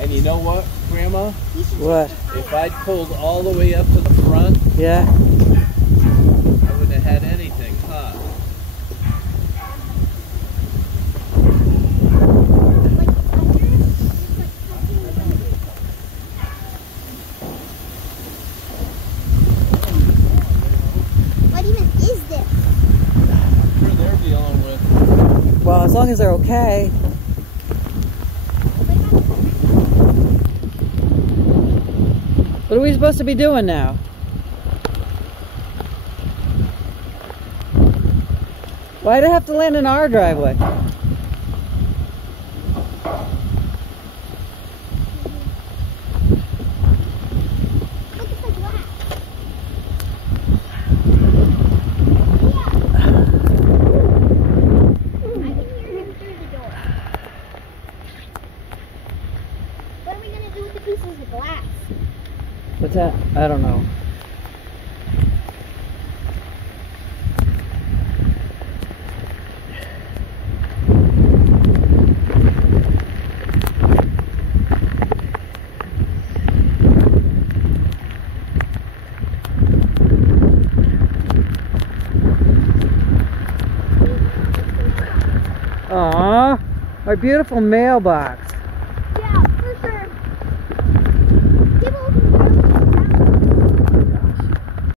And you know what, Grandma? What? If I'd pulled all the way up to the front, Yeah. I wouldn't have had anything, huh? What even is this? Sure they're dealing with. Well, as long as they're okay. What are we supposed to be doing now? Why'd it have to land in our driveway? Look at the glass. I can hear him through the door. What are we gonna do with the pieces of glass? What's that? I don't know. Aww, our beautiful mailbox.